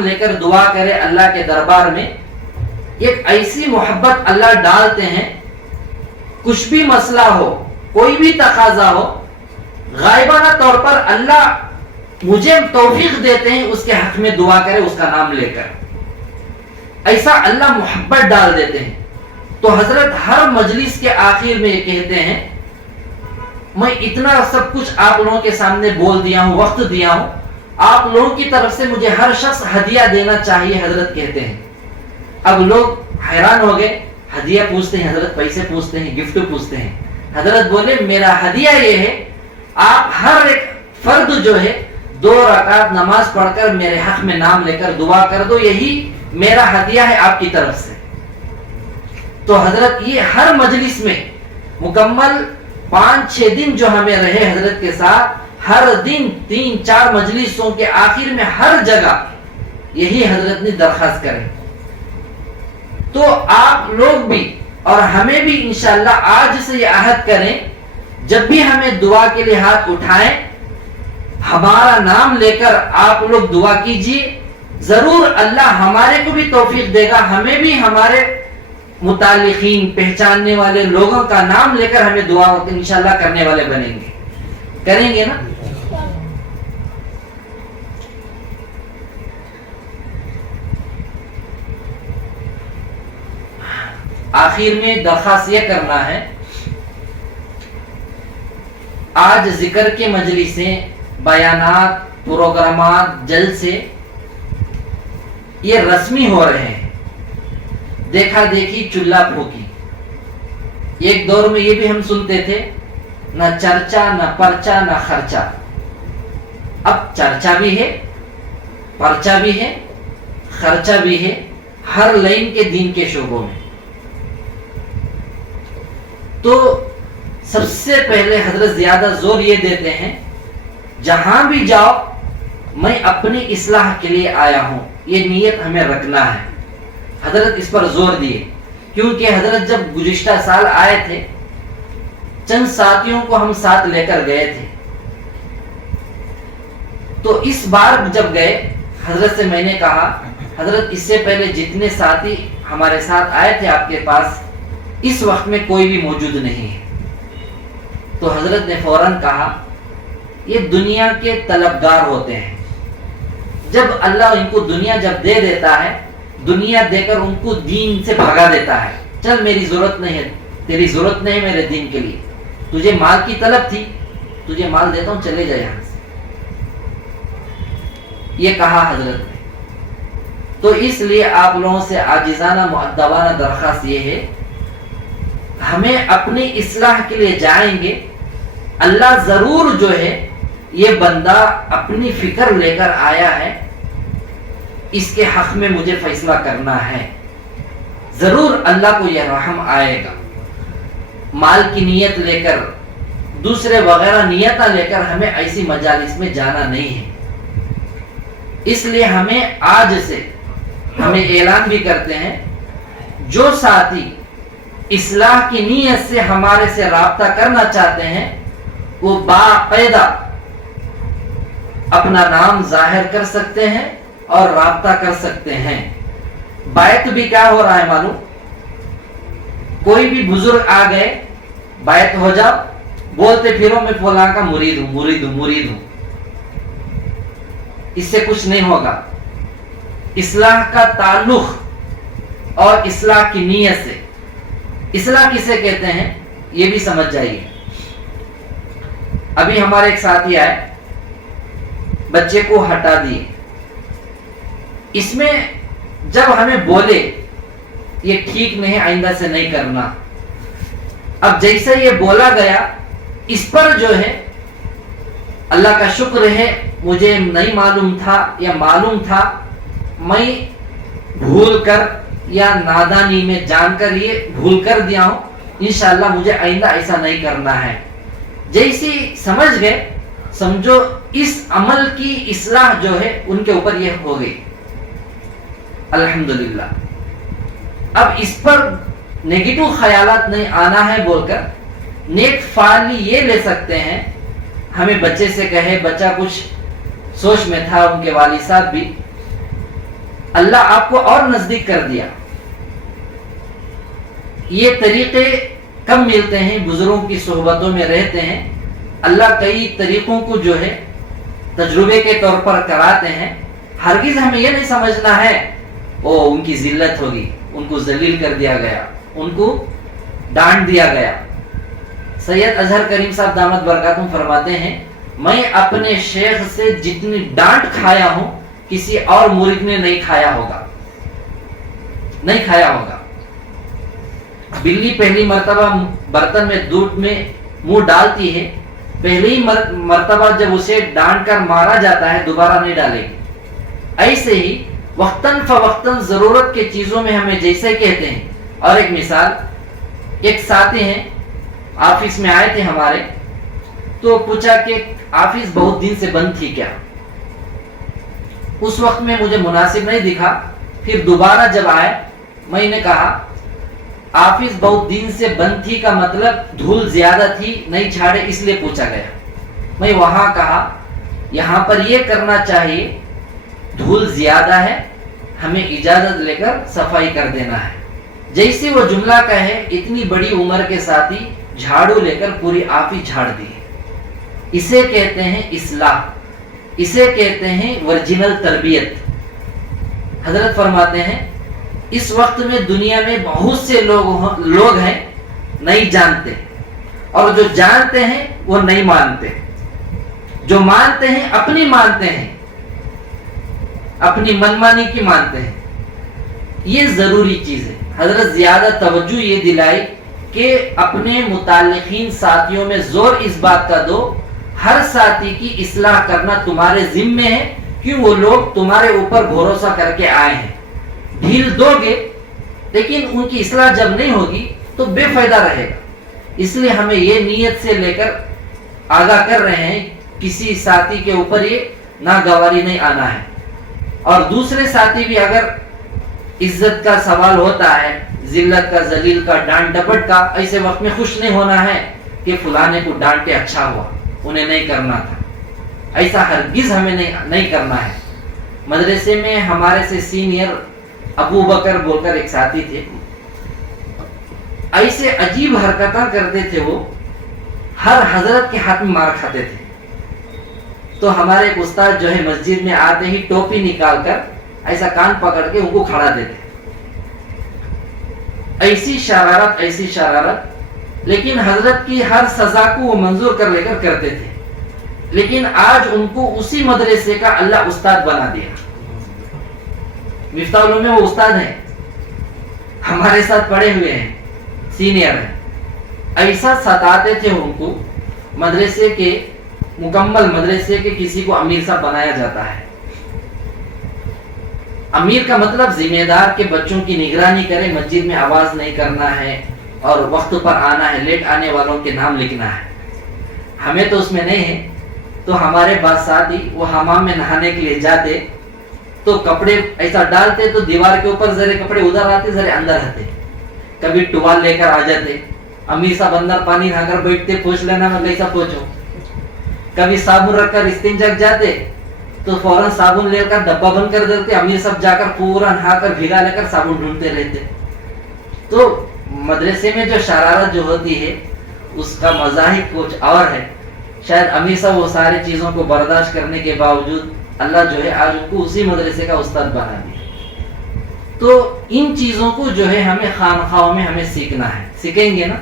لے کر دعا کرے اللہ کے دربار میں، ایک ایسی محبت اللہ ڈالتے ہیں، کچھ بھی مسئلہ ہو، کوئی بھی تقاضا ہو، غائبانہ طور پر اللہ مجھے توفیق دیتے ہیں اس کے حق میں دعا کرے اس کا نام لے کر، ایسا اللہ محبت ڈال دیتے ہیں۔ تو حضرت ہر مجلس کے آخر میں یہ کہتے ہیں، میں اتنا سب کچھ آپ لوگوں کے سامنے بول دیا ہوں، وقت دیا ہوں، آپ لوگوں کی طرف سے مجھے ہر شخص ہدیہ دینا چاہیے۔ حضرت کہتے ہیں، اب لوگ حیران ہو گئے، ہدیہ پوچھتے ہیں حضرت، پیسے پوچھتے ہیں، گفٹ پوچھتے ہیں۔ حضرت بولے میرا ہدیہ یہ ہے، آپ ہر ایک فرد جو ہے 2 رکعت نماز پڑھ کر میرے حق میں نام لے کر دعا کر دو، یہی میرا ہدیہ ہے آپ کی طرف سے۔ تو حضرت یہ ہر مجلس میں مکمل 5-6 دن جو ہمیں رہے حضرت کے ساتھ، ہر دن 3-4 مجلسوں کے آخر میں ہر جگہ یہی حضرت نے درخواست کرے۔ تو آپ لوگ بھی اور ہمیں بھی انشاءاللہ آج سے یہ عہد کریں، جب بھی ہمیں دعا کے لیے ہاتھ اٹھائیں، ہمارا نام لے کر آپ لوگ دعا کیجئے، ضرور اللہ ہمارے کو بھی توفیق دے گا، ہمیں بھی ہمارے متعلقین پہچاننے والے لوگوں کا نام لے کر ہمیں دعا انشاءاللہ کرنے والے بنیں گے، کریں گے نا؟ آخر میں درخواست یہ کرنا ہے، آج ذکر کے مجلسیں، بیانات، پروگرامات، جلسے یہ رسمی ہو رہے ہیں، دیکھا دیکھی چولہا پھونکی۔ ایک دور میں یہ بھی ہم سنتے تھے، نہ چرچا نہ پرچا نہ خرچا، اب چرچا بھی ہے، پرچا بھی ہے، خرچا بھی ہے، ہر لائن کے دین کے شعبوں میں۔ تو سب سے پہلے حضرت زیادہ زور یہ دیتے ہیں، جہاں بھی جاؤ میں اپنی اصلاح کے لیے آیا ہوں، یہ نیت ہمیں رکھنا ہے۔ حضرت اس پر زور دیے، کیونکہ حضرت جب گزشتہ سال آئے تھے، چند ساتھیوں کو ہم ساتھ لے کر گئے تھے، تو اس بار جب گئے حضرت سے میں نے کہا، حضرت اس سے پہلے جتنے ساتھی ہمارے ساتھ آئے تھے آپ کے پاس، اس وقت میں کوئی بھی موجود نہیں ہے۔ تو حضرت نے فوراً کہا، یہ دنیا کے طلبگار ہوتے ہیں، جب اللہ ان کو دنیا جب دے دیتا ہے، دنیا دے کر ان کو دین سے بھگا دیتا ہے، چل میری ضرورت نہیں ہے، تیری ضرورت نہیں میرے دین کے لیے، تجھے مال کی طلب تھی، تجھے مال دیتا ہوں، چلے جائے یہاں سے، یہ کہا حضرت نے۔ تو اس لیے آپ لوگوں سے عاجزانہ مؤدبانہ درخواست یہ ہے، ہمیں اپنی اصلاح کے لیے جائیں گے، اللہ ضرور جو ہے یہ بندہ اپنی فکر لے کر آیا ہے، اس کے حق میں مجھے فیصلہ کرنا ہے، ضرور اللہ کو یہ رحم آئے گا۔ مال کی نیت لے کر، دوسرے وغیرہ نیتیں لے کر ہمیں ایسی مجالس میں جانا نہیں ہے۔ اس لیے ہمیں آج سے ہمیں اعلان بھی کرتے ہیں، جو ساتھی اصلاح کی نیت سے ہمارے سے رابطہ کرنا چاہتے ہیں، وہ باقاعدہ اپنا نام ظاہر کر سکتے ہیں اور رابطہ کر سکتے ہیں۔ بیعت بھی کیا ہو رہا ہے معلوم؟ کوئی بھی بزرگ آ گئے، بیعت ہو جاؤ، بولتے پھرو میں فلاں کا مرید ہوں، مرید ہوں، مرید ہوں، اس سے کچھ نہیں ہوگا۔ اصلاح کا تعلق اور اصلاح کی نیت سے، اصلاح کسے کہتے ہیں یہ بھی سمجھ جائیے۔ ابھی ہمارے ایک ساتھی آئے، بچے کو ہٹا دیے، اس میں جب ہمیں بولے یہ ٹھیک نہیں، آئندہ سے نہیں کرنا، اب جیسے یہ بولا گیا، اس پر جو ہے اللہ کا شکر ہے، مجھے نہیں معلوم تھا یا معلوم تھا، میں بھول کر یا نادانی میں جان کر یہ بھول کر دیا ہوں، انشاءاللہ مجھے آئندہ ایسا نہیں کرنا ہے۔ جیسی سمجھ گئے، سمجھو اس عمل کی اصلاح جو ہے ان کے اوپر یہ ہو گئی، الحمدللہ۔ اب اس پر نیگیٹو خیالات نہیں آنا ہے بول کر نیک فعالی یہ لے سکتے ہیں، ہمیں بچے سے کہے، بچہ کچھ سوچ میں تھا، ان کے والد صاحب بھی، اللہ آپ کو اور نزدیک کر دیا. یہ طریقے کم ملتے ہیں, بزرگوں کی صحبتوں میں رہتے ہیں. اللہ کئی طریقوں کو جو ہے تجربے کے طور پر کراتے ہیں. ہرگز ہمیں یہ نہیں سمجھنا ہے ان کی ذلت ہوگی, ان کو ذلیل کر دیا گیا, ان کو ڈانٹ دیا گیا. سید اظہر کریم صاحب دامت برکاتہم فرماتے ہیں, میں اپنے شیخ سے جتنی ڈانٹ کھایا ہوں کسی اور مرید نے نہیں کھایا ہوگا. بلی پہلی مرتبہ برتن میں دودھ میں منہ ڈالتی ہے, پہلی مرتبہ جب اسے ڈانٹ کر مارا جاتا ہے دوبارہ نہیں ڈالے گی. ایسے ہی وقتاً فوقتاً ضرورت کے چیزوں میں ہمیں جیسے کہتے ہیں. اور ایک مثال, ایک ساتھی ہیں آفس میں آئے تھے ہمارے, تو پوچھا کہ آفس بہت دن سے بند تھی کیا. اس وقت میں مجھے مناسب نہیں دکھا. پھر دوبارہ جب آئے میں نے کہا آفس بہت دن سے بند تھی کا مطلب دھول زیادہ تھی نہیں جھاڑے اس لیے پوچھا گیا. میں وہاں کہا یہاں پر یہ کرنا چاہیے, دھول زیادہ ہے ہمیں اجازت لے کر صفائی کر دینا ہے. جیسے وہ جملہ کہے اتنی بڑی عمر کے ساتھی جھاڑو لے کر پوری آفس جھاڑ دی. اسے کہتے ہیں اصلاح, اسے کہتے ہیں ورجنل تربیت. حضرت فرماتے ہیں اس وقت میں دنیا میں بہت سے لوگ ہیں نہیں جانتے, اور جو جانتے ہیں وہ نہیں مانتے. جو مانتے ہیں اپنی مانتے ہیں, اپنی منمانی کی مانتے ہیں. یہ ضروری چیز ہے. حضرت زیادہ توجہ یہ دلائی کہ اپنے متعلقین ساتھیوں میں زور اس بات کا دو ہر ساتھی کی اصلاح کرنا تمہارے ذمے ہے, کیوں وہ لوگ تمہارے اوپر بھروسہ کر کے آئے ہیں. ڈھیل دو گے لیکن ان کی اصلاح جب نہیں ہوگی تو بے فائدہ رہے گا. اس لیے ہمیں یہ نیت سے لے کر آگاہ کر رہے ہیں کسی ساتھی کے اوپر یہ ناگواری نہیں آنا ہے. اور دوسرے ساتھی بھی اگر عزت کا سوال ہوتا ہے, ذلت کا, ذلیل کا, ڈانٹ ڈپٹ کا, ایسے وقت میں خوش نہیں ہونا ہے کہ فلانے کو ڈانٹے اچھا ہوا, انہیں نہیں کرنا تھا. ایسا ہرگز ہمیں نہیں کرنا ہے. مدرسے میں ہمارے سے سینئر ابو بکر بول کر ایک ساتھی تھے, ایسے عجیب حرکتیں کرتے تھے. وہ ہر حضرت کے ہاتھ میں مار کھاتے تھے. تو ہمارے ایک استاد جو ہے مسجد میں آتے ہی ٹوپی نکال کر ایسا کان پکڑ کے ان کو کھڑا دیتے. ایسی شرارت, لیکن حضرت کی ہر سزا کو وہ منظور کر لے کر کرتے تھے. لیکن آج ان کو اسی مدرسے کا اللہ استاد بنا دیا. مفتاح العلوم میں وہ استاد ہیں, ہمارے ساتھ پڑھے ہوئے ہیں, سینئر ہیں. ایسا ستاتے تھے ان کو. مدرسے کے مکمل مدرسے کے کسی کو امیر صاحب بنایا جاتا ہے. امیر کا مطلب ذمہ دار کے بچوں کی نگرانی کرے, مسجد میں آواز نہیں کرنا ہے اور وقت پر آنا ہے, لیٹ آنے والوں کے نام لکھنا ہے. ہمیں تو اس میں نہیں ہے. تو ہمارے بعض ساتھی وہ حمام میں نہانے کے لیے جاتے تو کپڑے ایسا ڈالتے تو دیوار کے اوپر ذرے کپڑے ادھر آتے ذرے اندر آتے. کبھی ٹوال لے کر آ جاتے, امیر صاحب اندر پانی نہا کر بیٹھتے, پوچھ لینا میں کیسا پوچھوں. کبھی صابن رکھ کر استنجا جاتے تو فوراً صابن لے کر ڈبہ بند کر دیتے. امیر صاحب جا کر پورا نہا کر بھیگا لے کر صابن ڈھونڈتے رہتے. تو مدرسے میں جو شرارت جو ہوتی ہے اس کا مذاہب کچھ اور ہے. شاید امیر صاحب وہ ساری چیزوں کو برداشت کرنے کے باوجود اللہ جو ہے آج ان کو اسی مدرسے کا استاد بنا دیا. تو ان چیزوں کو جو ہے ہمیں خانخواہوں میں ہمیں سیکھنا ہے. سیکھیں گے نا.